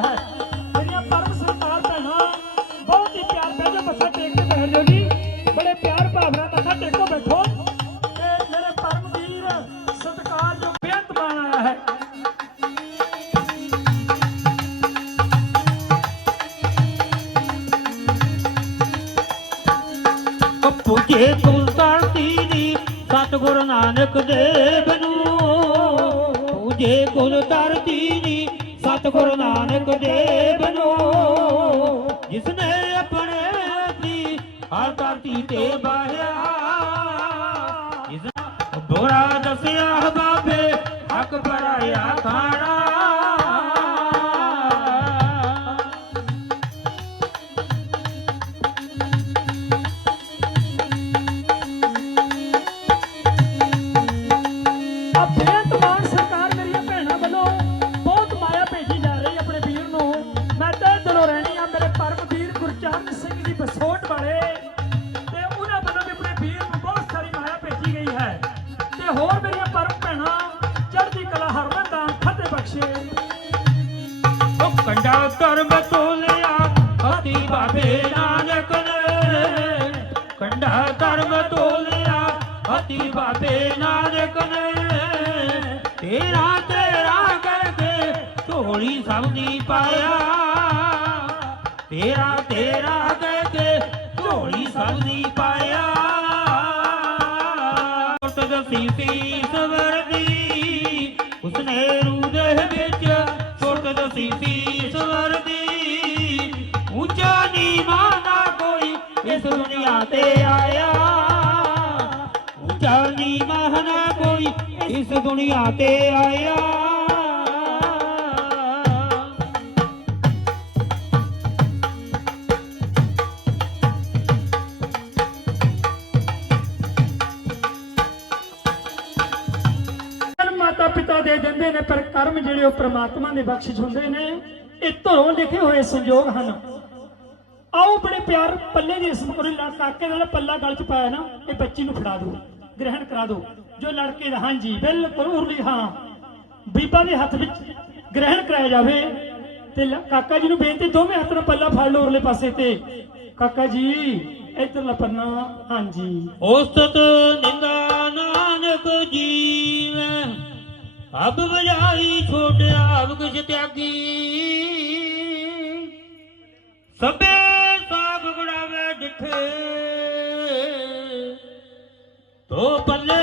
ਹੈ ਮੇਰੀਆਂ ਪਰਮ ਸਰਕਾਰ ਭੈਣਾਂ, ਬਹੁਤ ਹੀ ਪਿਆਰ ਪੈ ਜੋ ਮੱਥਾ ਟੇਕ ਕੇ ਬੈਠ ਜਾਓ ਜੀ। ਬੜੇ ਪਿਆਰ ਭਾਵਨਾ ਮੱਥਾ ਟੇਕੋ ਬੈਠੋ। ਤੇ ਮੇਰੇ ਪਰਮ ਵੀਰ ਸਤਿਕਾਰ ਜੋ ਬੇਅੰਤ ਬਾਣ ਆਇਆ ਹੈ। ਪੁਜੇ ਕੁਲ ਧਰਤੀ ਦੀ ਸਤਿਗੁਰ ਨਾਨਕ ਦੇਵ ਨੂੰ। ਪੁਜੇ ਕੁਲ ਧਰਤੀ ਸਤਿਗੁਰ ਨਾਨਕ ਦੇਵ ਨੂੰ ਜਿਸ ਨੇ ਆਪਣੇ ਦੀ ਹਰ ਧਰਤੀ ਤੇ ਬਾਹਿਆ ਜਿਸ ਬੋਰਾ ਹੋਰ ਮੇਰੀਆਂ ਪਰਮ ਭੈਣਾਂ, ਚੜ੍ਹਦੀ ਕਲਾ ਹਰਮਨ ਦਾਨ ਫਤਿਹ ਬਖਸ਼ੇ। ਉਹ ਕੰਡਾ ਕਰਮ ਤੋਲਿਆ ਹਤੀ ਬਾਬੇ ਨਾਨਕ ਨੇ। ਕੰਡਾ ਕਰਮ ਤੋਲਿਆ ਹਤੀ ਬਾਬੇ ਨਾਨਕ ਨੇ। ਤੇਰਾ ਤੇਰਾ ਕਰਕੇ ਢੋਲੀ ਸਭ ਦੀ ਪਾਇਆ। ਤੇਰਾ ਤੇਰਾ ਕਰਕੇ ਢੋਲੀ ਸਭ ਦੀ ਪਾਇਆ। ਤਦ ਸੀਤੀ ਸਵਰਦੀ ਉਸਨੇ ਰੂਹ ਵਿੱਚ ਛੋਟ ਦਸੀ ਸੀ ਸਵਰਦੀ ਉੱਚਾ ਨੀਵਾਂ ਨਾ ਕੋਈ ਇਸ ਦੁਨੀਆ ਤੇ ਆਇਆ। ਉੱਚਾ ਨੀਵਾਂ ਨਾ ਕੋਈ ਇਸ ਦੁਨੀਆ ਤੇ ਆਇਆ। ਮਾਤਾ ਦੇ ਦਿੰਦੇ ਨੇ, ਪਰ ਕਰਮ ਜਿਹੜੇ ਉਹ ਪ੍ਰਮਾਤਮਾ ਦੇ ਬਖਸ਼ਿਸ਼ ਹੁੰਦੇ ਨੇ, ਇਹ ਧਰੋਂ ਲਿਖੇ ਹੋਏ ਸੰਜੋਗ ਹਨ। ਆਓ ਬੜੇ ਪਿਆਰ ਪੱਲੇ ਦੀ ਰਸਮ ਕਰੋ ਲਾ- ਕਾਕੇ ਦਾ ਪੱਲਾ ਗਲ ਚ ਪਾਇਆ ਨਾ, ਇਹ ਬੱਚੀ ਨੂੰ ਫੜਾ ਦਿਓ, ਗ੍ਰਹਿਣ ਕਰਾ ਦਿਓ। ਜੋ ਲੜਕੇ ਦਾ, ਹਾਂਜੀ, ਬਿਲਕੁਲ ਉਰਲੀ, ਹਾਂ। ਬੀਬਾ ਦੇ ਹੱਥ ਵਿੱਚ ਗ੍ਰਹਿਣ ਕਰਾਇਆ ਜਾਵੇ, ਤੇ ਕਾਕਾ ਜੀ ਨੂੰ ਬੇਨਤੀ, ਦੋਵੇਂ ਹੱਥ ਨਾਲ ਪੱਲਾ ਫੜ ਲਓ ਉਰਲੇ ਪਾਸੇ ਤੇ। ਕਾਕਾ ਜੀ ਇੱਧਰਲਾ ਪੰਨਾ ਹਾਂਜੀ। ਉਸਤ ਨਿੰਦਾ अब बजाई छोड़ अब कुछ त्यागी सबे साग बड़ावे दिखे तो पल्ले